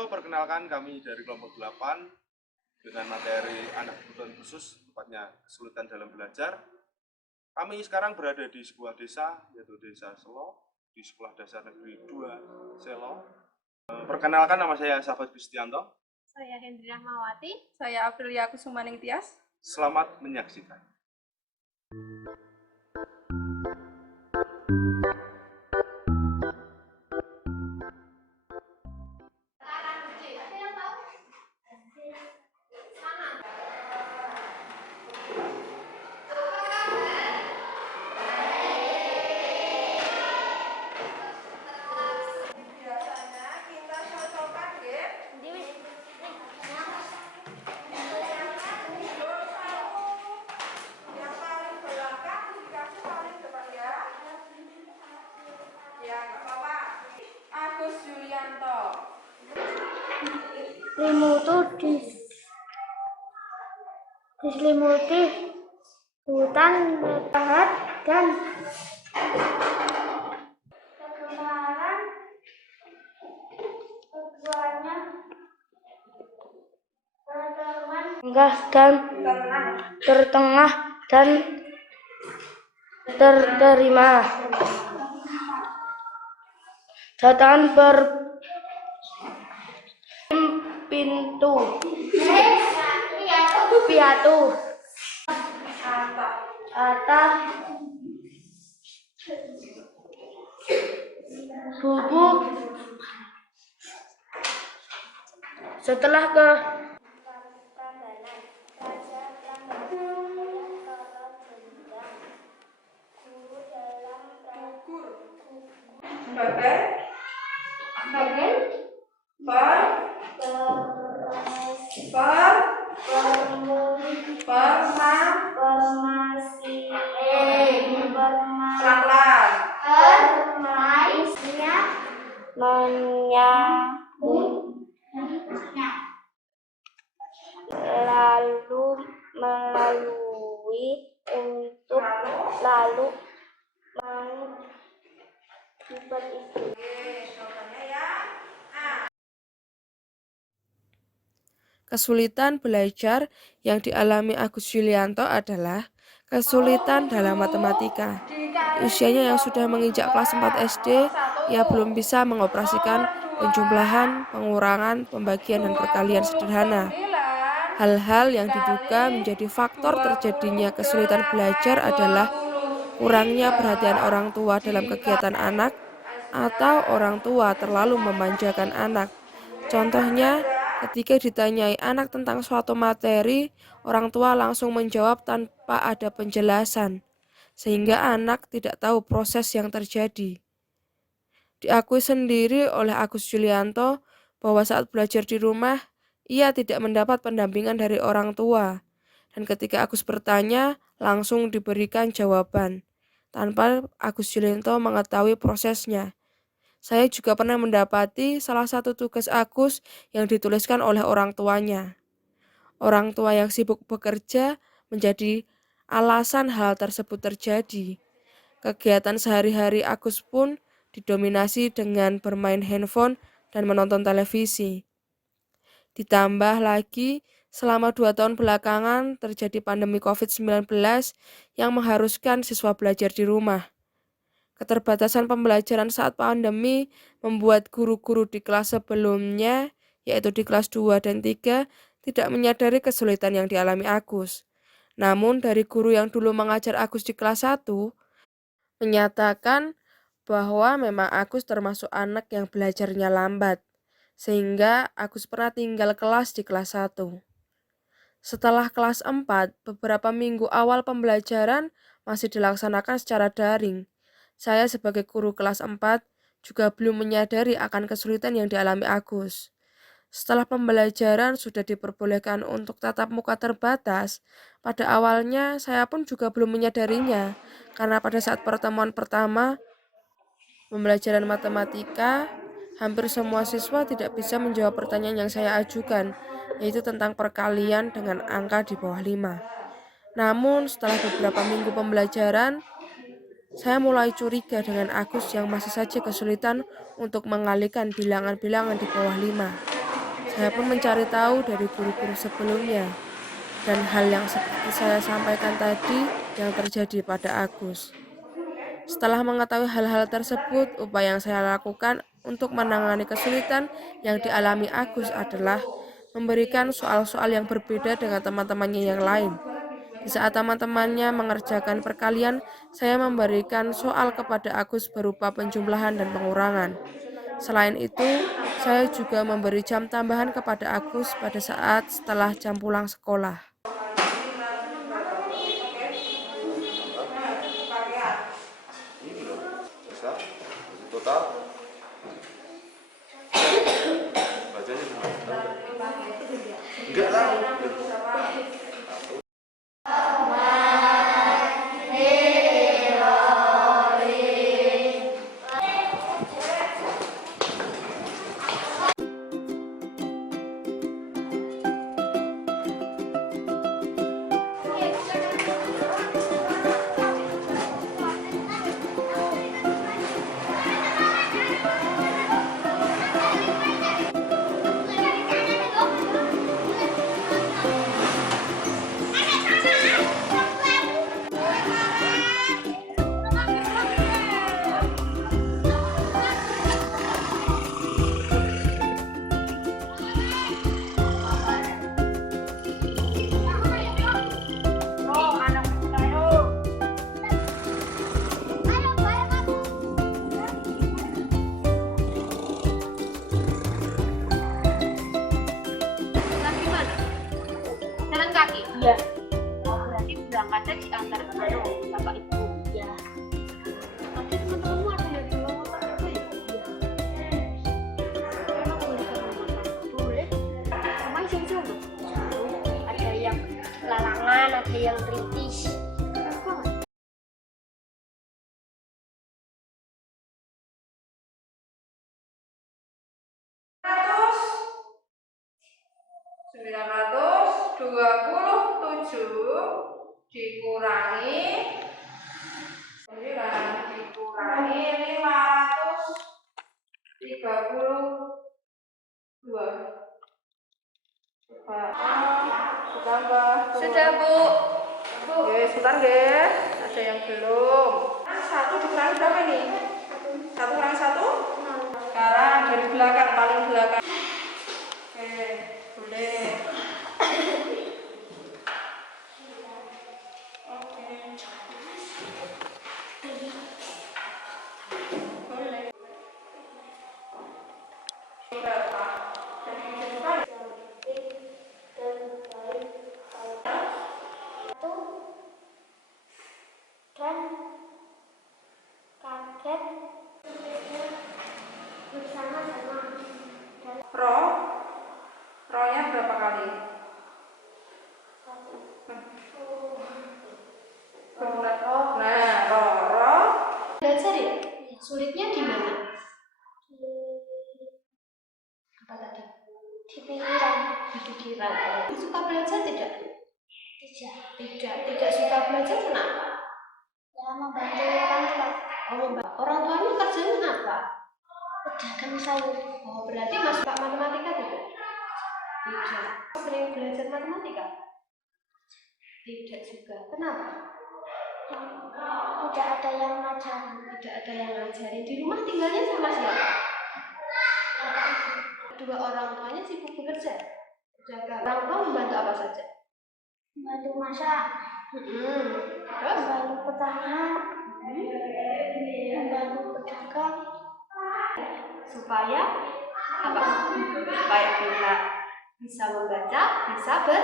Halo, perkenalkan kami dari kelompok 8 dengan materi anak kebutuhan khusus, tepatnya kesulitan dalam belajar. Kami sekarang berada di sebuah desa, yaitu Desa Selo, di Sekolah Dasar Negeri 2 Selo. Perkenalkan, nama saya Sahabat Kristianto. Saya Hendri Rahmawati. Saya Aprilia Kusumaning Tias. Selamat menyaksikan. Agus Yulianto. Diselimuti hutan lebat dan kegemaran keduanya tertengah dan terterima. Datang pintu piatu atas bubuk setelah ke lalu melalui untuk lalu mengibat itu. Kesulitan belajar yang dialami Agus Yulianto adalah kesulitan dalam matematika. Di usianya yang sudah menginjak kelas 4 SD, ia belum bisa mengoperasikan penjumlahan, pengurangan, pembagian, dan perkalian sederhana. Hal-hal yang diduga menjadi faktor terjadinya kesulitan belajar adalah kurangnya perhatian orang tua dalam kegiatan anak atau orang tua terlalu memanjakan anak. Contohnya, ketika ditanyai anak tentang suatu materi, orang tua langsung menjawab tanpa ada penjelasan, sehingga anak tidak tahu proses yang terjadi. Diakui sendiri oleh Agus Yulianto bahwa saat belajar di rumah, ia tidak mendapat pendampingan dari orang tua. Dan ketika Agus bertanya, langsung diberikan jawaban, tanpa Agus Yulianto mengetahui prosesnya. Saya juga pernah mendapati salah satu tugas Agus yang dituliskan oleh orang tuanya. Orang tua yang sibuk bekerja menjadi alasan hal tersebut terjadi. Kegiatan sehari-hari Agus pun didominasi dengan bermain handphone dan menonton televisi. Ditambah lagi, selama 2 tahun belakangan terjadi pandemi COVID-19 yang mengharuskan siswa belajar di rumah. Keterbatasan pembelajaran saat pandemi membuat guru-guru di kelas sebelumnya, yaitu di kelas 2 dan 3, tidak menyadari kesulitan yang dialami Agus. Namun dari guru yang dulu mengajar Agus di kelas 1, menyatakan bahwa memang Agus termasuk anak yang belajarnya lambat, sehingga Agus pernah tinggal kelas di kelas 1. Setelah kelas 4, beberapa minggu awal pembelajaran masih dilaksanakan secara daring. Saya sebagai guru kelas 4 juga belum menyadari akan kesulitan yang dialami Agus. Setelah pembelajaran sudah diperbolehkan untuk tatap muka terbatas, pada awalnya saya pun juga belum menyadarinya, karena pada saat pertemuan pertama pembelajaran matematika, hampir semua siswa tidak bisa menjawab pertanyaan yang saya ajukan, yaitu tentang perkalian dengan angka di bawah 5. Namun setelah beberapa minggu pembelajaran, saya mulai curiga dengan Agus yang masih saja kesulitan untuk mengalihkan bilangan-bilangan di bawah 5. Saya pun mencari tahu dari guru-guru sebelumnya, dan hal yang seperti saya sampaikan tadi yang terjadi pada Agus. Setelah mengetahui hal-hal tersebut, upaya yang saya lakukan untuk menangani kesulitan yang dialami Agus adalah memberikan soal-soal yang berbeda dengan teman-temannya yang lain. Di saat teman-temannya mengerjakan perkalian, saya memberikan soal kepada Agus berupa penjumlahan dan pengurangan. Selain itu, saya juga memberi jam tambahan kepada Agus pada saat setelah jam pulang sekolah. Ini loh, bisa total bacanya enggak tahu. Jalan kaki. Iya. Berarti berangkatnya diantar bapak ibu. Iya. Nanti teman-temanmu ada yang bawa motor itu ya? Emang boleh bawa motor? Boleh. Emang jauh-jauh loh? Ada yang larangan, ada yang kritis. Sembilan ratus 927 dikurangi 532. Sudah, Bu. Oke, sebentar, nggih. Ada yang belum. Satu dikurangi berapa ini? Satu kurang satu? Sekarang dari belakang, paling belakang. Oke, boleh. Oke. Boleh. Berapa? Jadi berapa? Dan kaget bersama-sama. Rohnya berapa kali? Nah, roh. Belajar ya? Sulitnya di mana? Apa tadi? Di pikiran. Di pikiran. Suka belajar tidak? Tidak suka belajar kenapa? Ya membantu orang tua. Orang tuanya kerjanya apa? Pedagang sayur. Oh, berarti masuk matematika tidak? Tidak. Sering belajar matematika? Tidak juga. Kenapa? Tidak ada yang ngajarin. Tidak ada yang ngajarin. Di rumah tinggalnya sama siapa? Kedua orang tuanya sibuk bekerja. Jaga. Orang tua membantu apa saja? Membantu masak. Terus? Membantu peternak. Membantu pedagang. Supaya apa? Supaya bisa membaca, bisa supaya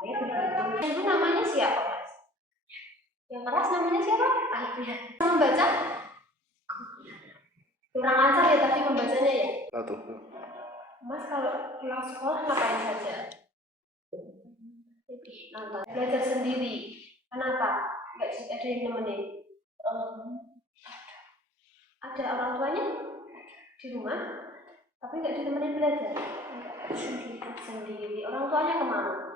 berhitung. Itu namanya siapa, Mas? Yang keras namanya siapa? Alfian. Membaca? Kurang ajar ya tadi membacanya ya? Satu. Mas kalau pulang sekolah ngapain saja? Nonton. Belajar sendiri. Kenapa? Nggak ada yang nemenin? Ada orang tuanya di rumah, tapi nggak ditemenin belajar. Sendiri. Orang tuanya kemana?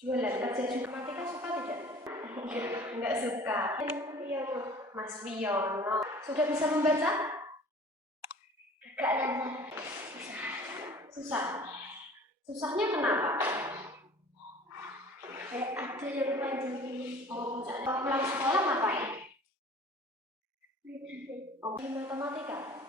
Jualan. Kerja juga. Matematika suka tidak? Enggak suka. Iya, Mas Wiono. Sudah bisa membaca? Agak lancar. Susah. Susahnya kenapa? Ada yang panjang. Oh, kalau pulang sekolah ngapain? Oh, di matematika.